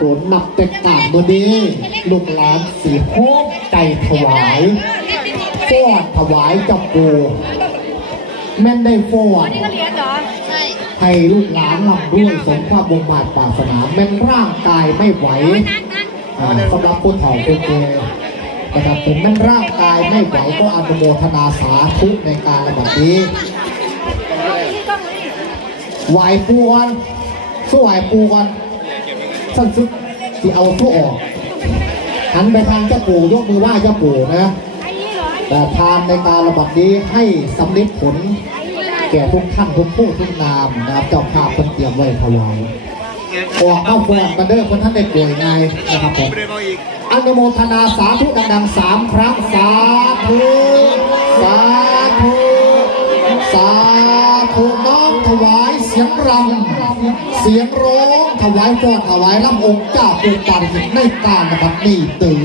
โดนนับแต่กาบมือนี้ลูกหลานสีโคกใจถวายฟ้อนถวายเจ้าปู่แม่นได้ฟ้อนให้ลูกหลานลำด้วยสมความมุ่งมั่นปรารถนาแม่นร่างกายไม่ไหวสำหรับผู้ถ่อผู้แก่นะครับถึงแม่นร่างกายไม่ไหวก็อนุโมทนาสาธุในการระดับนี้ไหวปูกันสู้ไหวปูกันสั้นสุดที่เอาสู้ออกหันไปทางเจ้าปู่ยกมือไหว้เจ้าปู่นะแต่ทานในการระดับนี้ให้สำเร็จผลแก่ทุกท่านทุกผู้ทุกนามนะครับเจ้าภาพคนเตรียมไว้ถวายออกเข้าฟ้อนกันเด้อคนท่านได้ป่วยไงนะครับผมอนุโมทนาสาธุดังๆ3 ครั้งสาธุสาธุสาธุน้อมถวายเสียงรำเสียงร้องถวายฟ้อนถวายลำองค์เจ้าปู่ปาริจิตในการระดับนี้ตื่น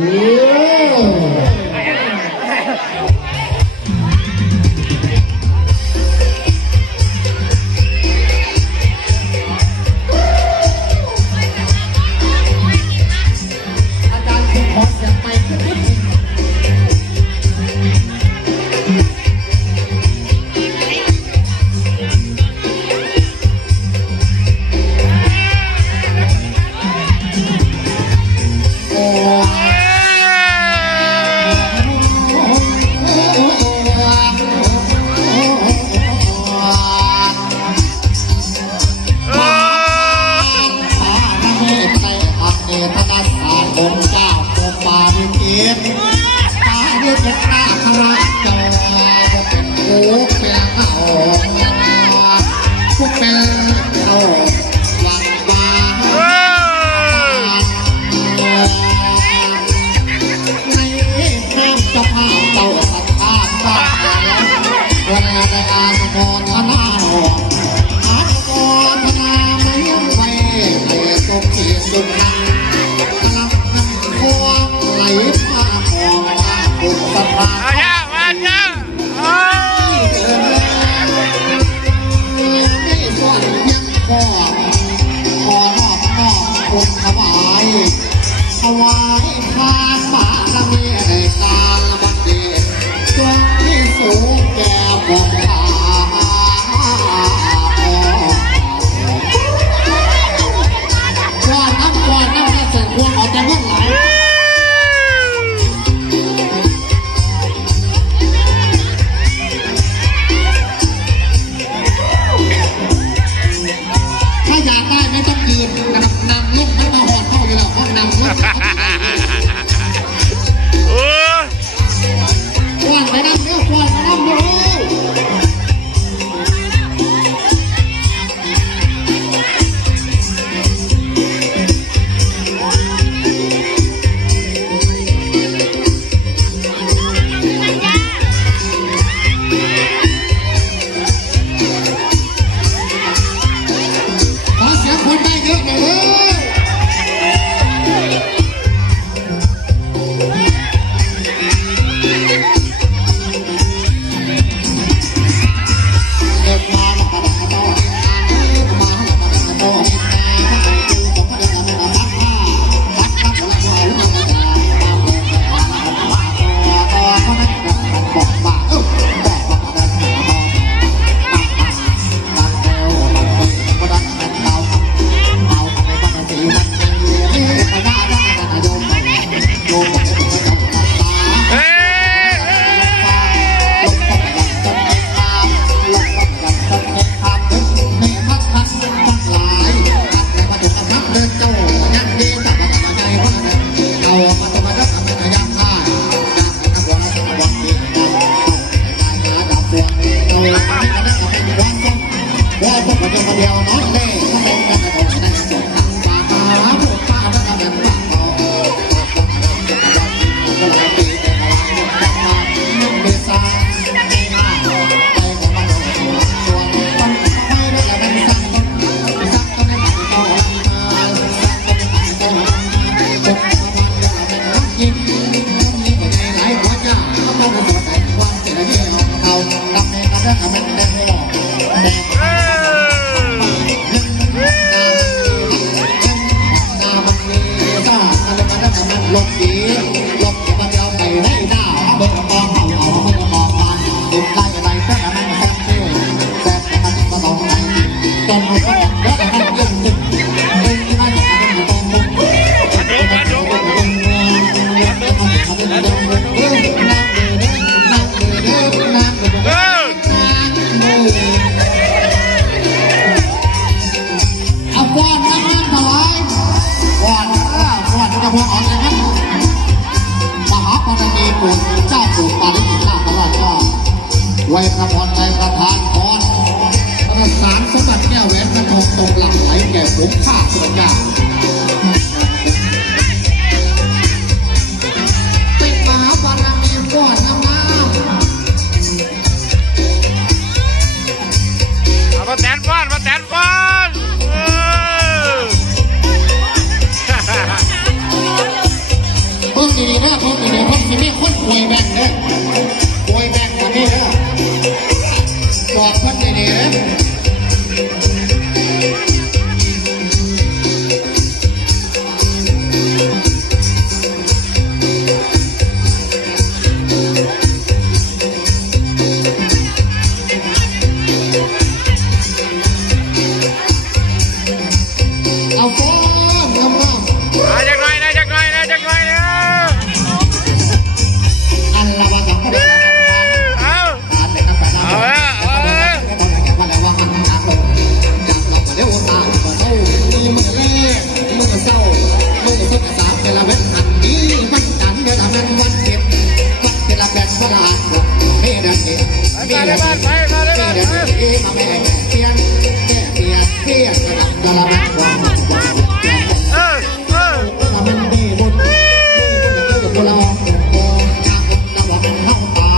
ลบดีลบมาเดียวไปได้หน้าเบิกกองเอาเอาเบิกกองมาตุ่มไล่ไปแต่มันแซ่บเท่แซ่บแต่มันก็ต้องไหนจนมันก็แล้วแต่มันยังตึงตึงที่มันต้องต้องมุกนั่งเอาก้อนนั่งถอยก้อนจะพออ่อนเลยนะมหาปรมีปุตเจ้าปู่ปาริจิตนาพระราชาไว้พระพรในประธานพรประสานสมบัติแก้วแหวนกระทงตรงหลังไหลแก่ผมข้าพระเจ้าเป็นมหาปรมีก้อนน้ำมาแตนฟอนมาแตนฟอนเพิ่งดีนะเพิ่งดีเพิ่งสิมีคนป่วยแบ่งเนี่ยป่วยแบ่งคนนี้นะกอดเพิ่งดีนะเอาฟ้องน้ำน้ำจักหน่อยนะจักหน่อยนะจักหน่อยนะอันละว่าต้องไม่ได้เอาการเลยครับไปนะต้องอย่างว่าแล้วว่าหันหาคนจากเรามาเลี้ยวตามาเศร้ามีมือเล่มือเศร้ามือสุดสามเป็นละเว้นหันนี้มันกันเดี๋ยวทำนั้นวันเก็บวันเป็นละแปดสลาดเฮ้ยเดินเฮ้ยเฮ้ยเดินเฮ้ยเดินเฮ้ยมาแม่เพี้ยนเพี้ยนเพี้ยนกระละมันวางมันดีบนตัวเราจากตะวันเฮาตา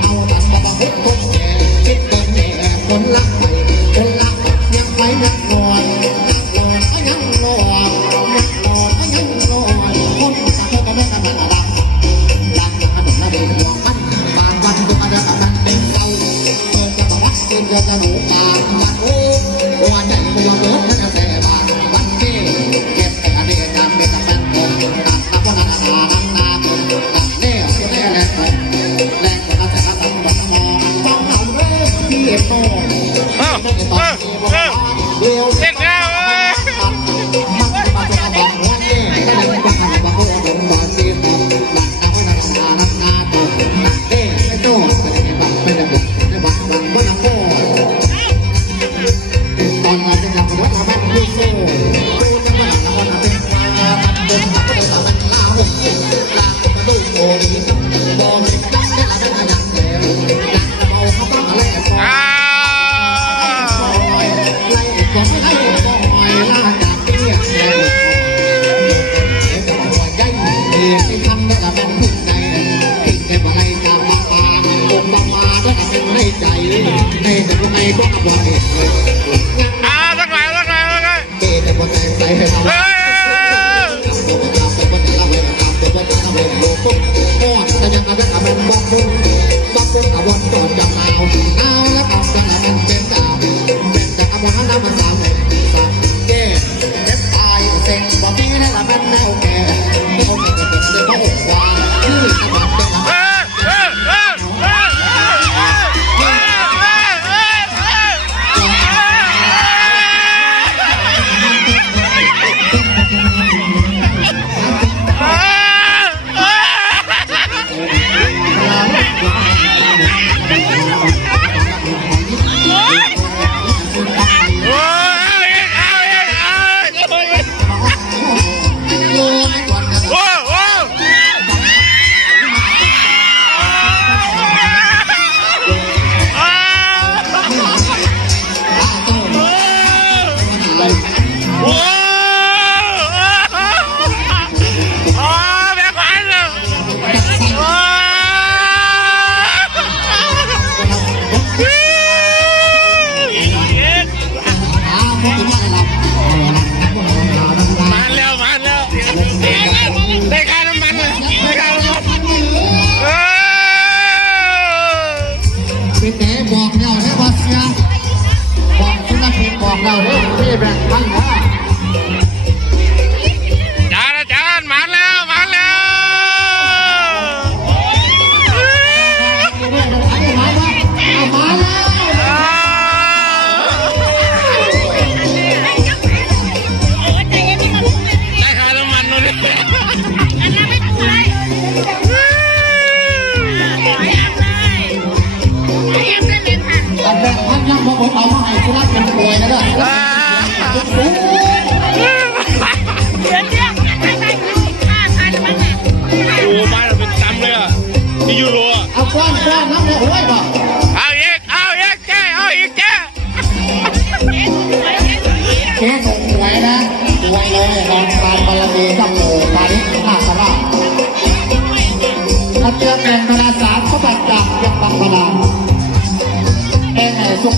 เอาตันมาบังคับคนแก่คิดเกินแน่คนละไปคนละยังไปยังนอนยังนอนยังนอนคนสักก็ไม่กันดังดังนะเด็กหลอกมันบางวันก็มาเดินมันเป็นเศร้าจะมาวัดจะหนูกาวัดโอ้วันไหนกูมาเบิดนั่นจะแสบานวันเก้เก็บแต่เด็กตามเป็นตามเป็นตัดนับว่านาตัดเลี้ยวแล่แล่ก็จะทำแบบมองจ้องเอาเรื่องที่โตเดียวเด็กแล้วมันมาจะบังวันนี้ก็เลยบังคับบังคับบังบังตีตหลังนับว่านาตัวเอ๊ะไอ้โตไม่ได้บังไม่ได้บังไม่บังว่าน้ำโตตอนนั้นจะทำรถทำมันดูโซ่ดูจะมาหลังวันเป็นฟ้าเดินมาก็เดินทำมันลาวมาดูโอ้ดีบอกเลยจังได้ละได้ละเดี๋ยวอยากจะเมาเขาบ้างอะไรก่อนไล่ก่อนไล่ก่อนล่าจากเตี้ยแย่จะบอกว่าใหญ่ที่ทำได้ละมันผิดในผิดในอะไรจำมาปาลงมาแล้วก็เป็นในใจในแต่ในก็อร่อยสักหน่อยสักหน่อยสักหน่อยเกย์แต่บนใจใส่ให้เราแต่ยังเอาแต่ทำมันบ้าฟุ้งเอาวันก่อนจะเอาแล้วเอาแต่ละมันเป็นดาวเป็นจากอมรน้ำมันสาวเลยสักเก้เจ็บตายเซ็งบอกพี่นั่นละมันแนวแก่แนวแก่จะเป็นเลยเพราะอกวางที่จะมันเป็น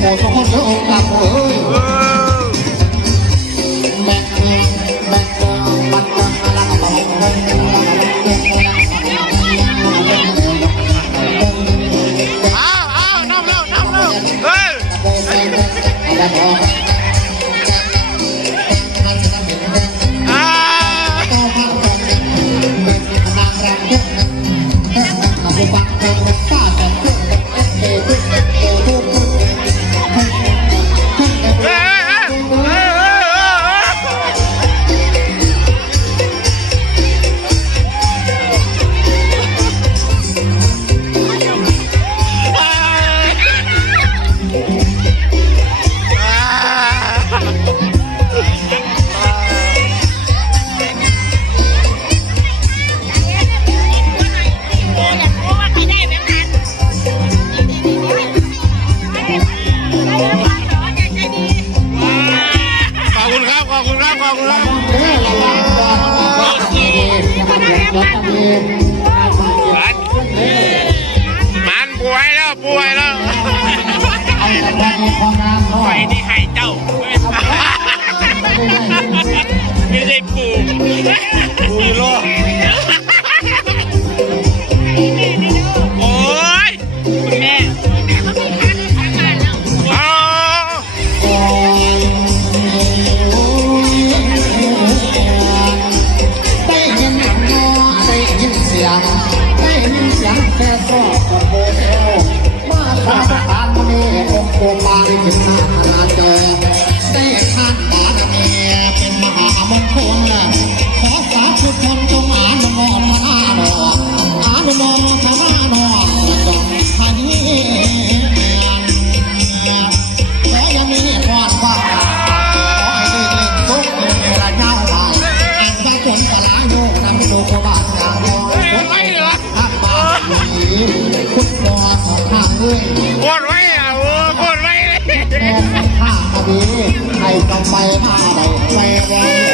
สองคนเด้อองค์ดำเอ้ย เออ แบกเงินแบกเงินบัตรเงินอะไรก็บอกเงินเงินเงินเงินเงิน เอาน้ำเร็วน้ำเร็วเฮ้ยอ่าเฮ้ยเฮ้ยขอบคุณครับขอบคุณครับขอบคุณครับมันป่วยแล้วป่วยแล้ว ไฟที่ให้เจ้าไม่ได้ปู ปูโล โอ้ยคุณแม่ เอา ได้ยินหนังง้อได้ยินเสียงได้ยินเสียงแค่ซอกกับโบเอลมาสาบานมาเนี่องค์โกบาลที่เป็นนาขนาดเจอได้ทานบารมีเป็นมหามงคลขอฝากทุกคนจงอานุโมทนาหนออานุโมทนาหนอจงพันขออย่ามีพรว่าขอให้เล่นทุกเวลาเย้าไปอันว่าคนกะลาโยกนำโชคบาทกลางน้อยทักบาทผีคุณบอสองข้างด้วย โคตรไว้อ่ะโอ้โคตรไว้เลย แม่ข้าอดีให้จำไปมาได้ไปวอน